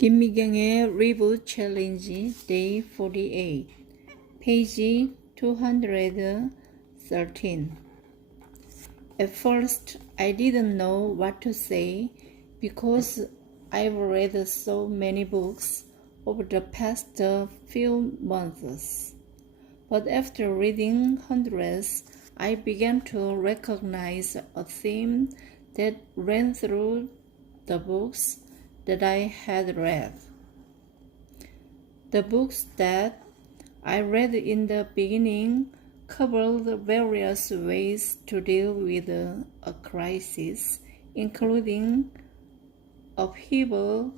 김미경의 Reboot Challenge Day 48 Page 213. At first, I didn't know what to say because I've read so many books over the past few months. But after reading hundreds, I began to recognize a theme that ran through the books that I had read. The books that I read in the beginning covered various ways to deal with a crisis, including upheaval,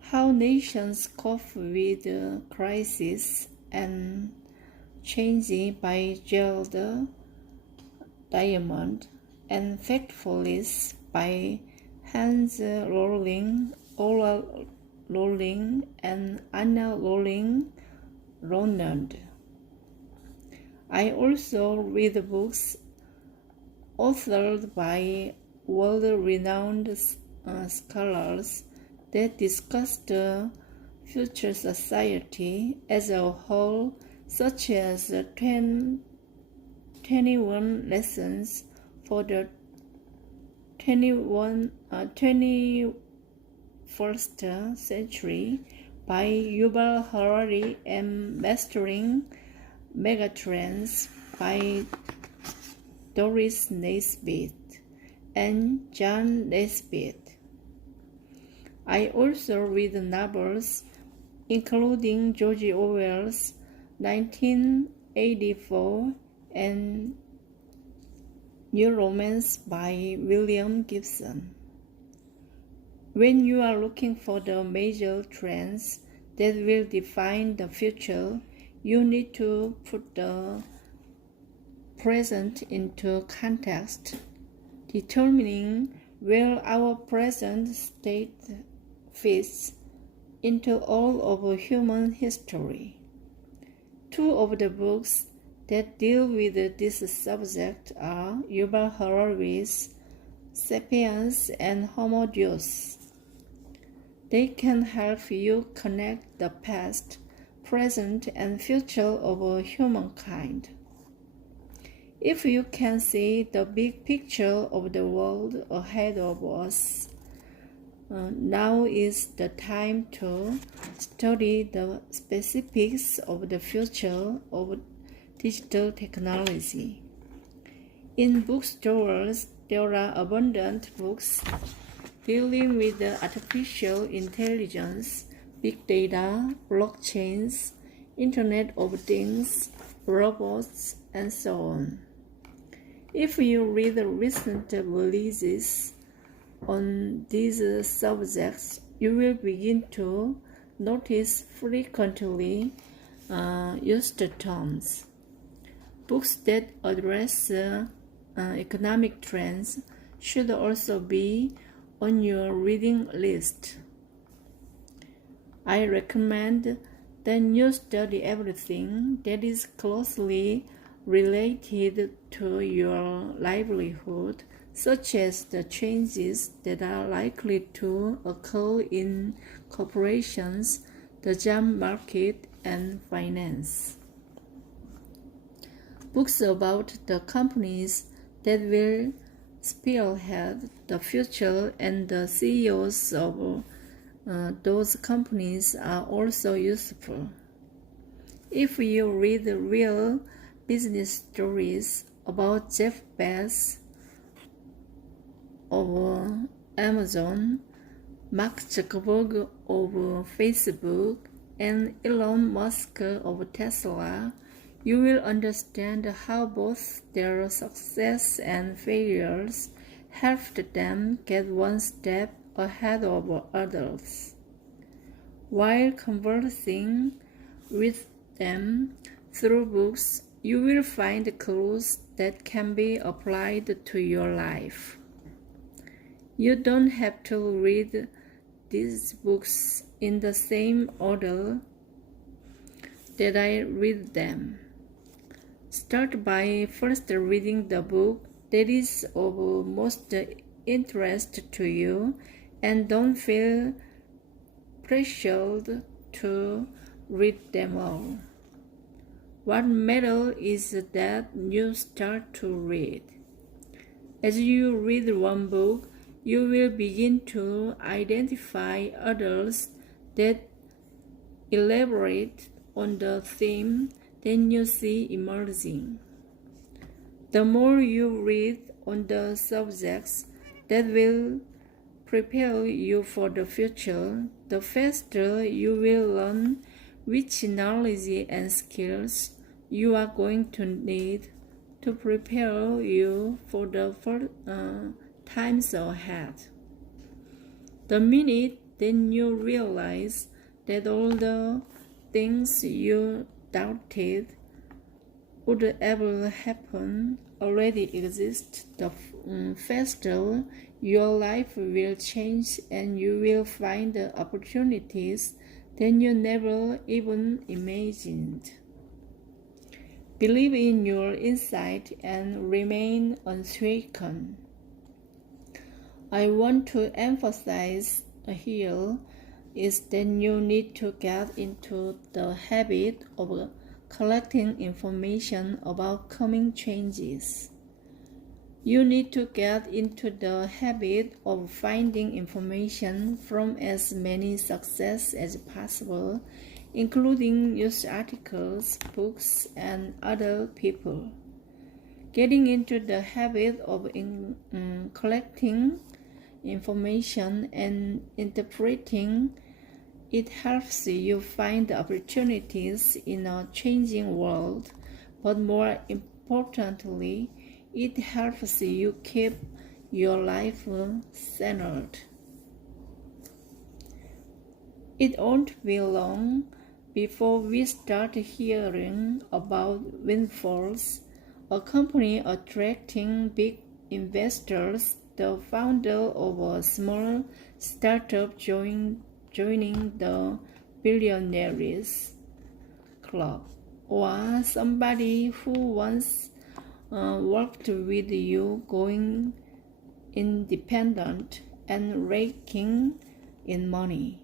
how nations cope with a crisis, and Changing by Gerald Diamond, and Factfulness by Hans Rowling, Ola Rowling, and Anna Rowling Ronald. I also read books authored by world-renowned scholars that discuss the future society as a whole, such as 21 Lessons for the 21st Century by Yuval Harari and Mastering Megatrends by Doris Naisbitt and John Naisbitt. I also read novels including George Orwell's 1984 and New Romance by William Gibson. When you are looking for the major trends that will define the future, you need to put the present into context, determining where our present state fits into all of human history. Two of the books that deal with this subject are Yuval Harari's Sapiens and Homo Deus. They can help you connect the past, present, and future of humankind. If you can see the big picture of the world ahead of us, now is the time to study the specifics of the future of digital technology. In bookstores, there are abundant books dealing with artificial intelligence, big data, blockchains, Internet of Things, robots, and so on. If you read recent releases on these subjects, you will begin to notice frequently used terms. Books that address economic trends should also be on your reading list. I recommend that you study everything that is closely related to your livelihood, such as the changes that are likely to occur in corporations, the job market, and finance. Books about the companies that will spearhead the future and the CEOs of those companies are also useful. If you read real business stories about Jeff Bezos of Amazon, Mark Zuckerberg of Facebook, and Elon Musk of Tesla, you will understand how both their success and failures helped them get one step ahead of others. While conversing with them through books, you will find clues that can be applied to your life. You don't have to read these books in the same order that I read them. Start by first reading the book that is of most interest to you, and don't feel pressured to read them all. What matters is that you start to read. As you read one book, you will begin to identify others that elaborate on the theme that you see emerging. The more you read on the subjects that will prepare you for the future, the faster you will learn which knowledge and skills you are going to need to prepare you for the times ahead. The minute then you realize that all the things you doubted would ever happen already exist, the faster your life will change and you will find opportunities that you never even imagined. Believe in your insight and remain unshaken. I want to emphasize here is that you need to get into the habit of collecting information about coming changes. You need to get into the habit of finding information from as many sources as possible, including news articles, books, and other people. Getting into the habit of collecting information and interpreting it helps you find opportunities in a changing world, but more importantly, it helps you keep your life centered. It won't be long before we start hearing about windfalls, a company attracting big investors, the founder of a small startup joining the billionaires club, or somebody who once worked with you going independent and raking in money.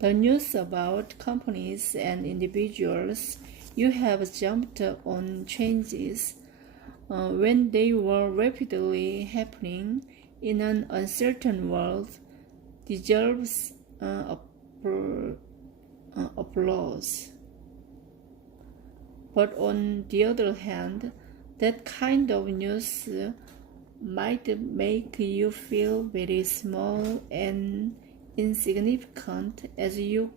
The news about companies and individuals you have jumped on changes when they were rapidly happening in an uncertain world deserves applause. But on the other hand, that kind of news might make you feel very small and insignificant as you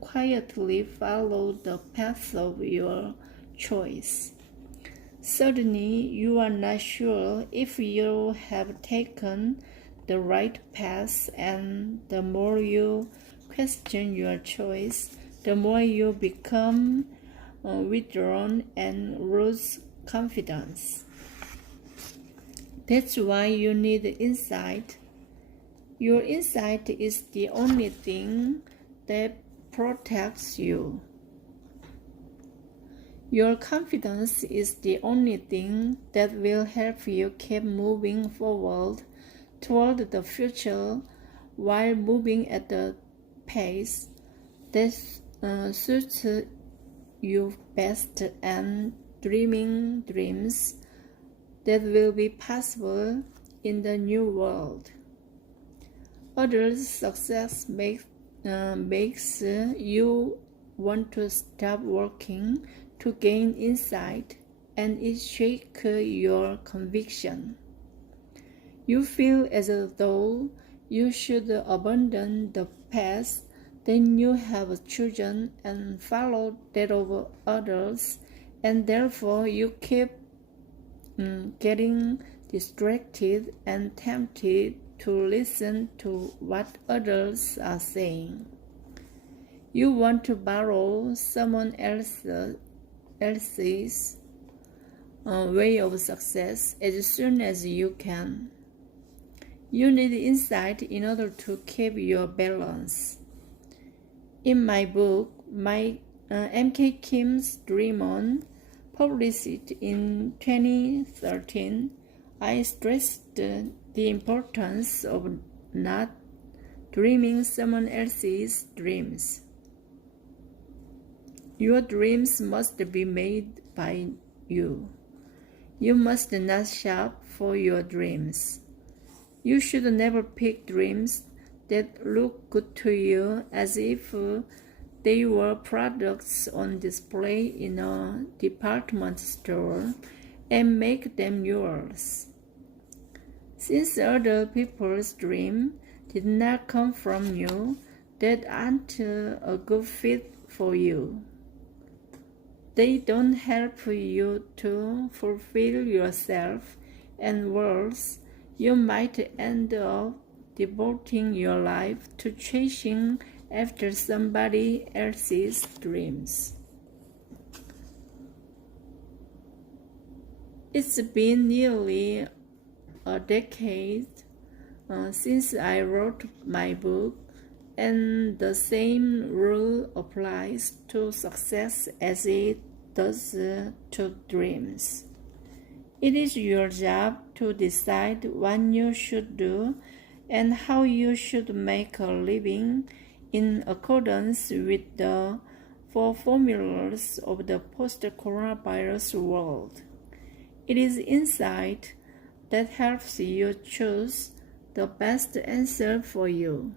quietly follow the path of your choice. Suddenly, you are not sure if you have taken the right path, and the more you question your choice, the more you become withdrawn and lose confidence. That's why you need insight. Your insight is the only thing that protects you. Your confidence is the only thing that will help you keep moving forward toward the future while moving at the pace that suits you best and dreaming dreams that will be possible in the new world. Others' success makes you want to stop working to gain insight, and it shakes your conviction. You feel as though you should abandon the path that you have chosen and follow that of others, and therefore you keep getting distracted and tempted to listen to what others are saying. You want to borrow someone else's way of success as soon as you can. You need insight in order to keep your balance. In my book, M.K. Kim's Dream On, published in 2013, I stressed the importance of not dreaming someone else's dreams. Your dreams must be made by you. You must not shop for your dreams. You should never pick dreams that look good to you as if they were products on display in a department store and make them yours. Since other people's dreams did not come from you, that aren't a good fit for you. They don't help you to fulfill yourself, and worse, you might end up devoting your life to chasing after somebody else's dreams. It's been nearly a decade since I wrote my book, and the same rule applies to success as it does to dreams. It is your job to decide what you should do and how you should make a living in accordance with the 4 formulas of the post-coronavirus world. It is insight that helps you choose the best answer for you.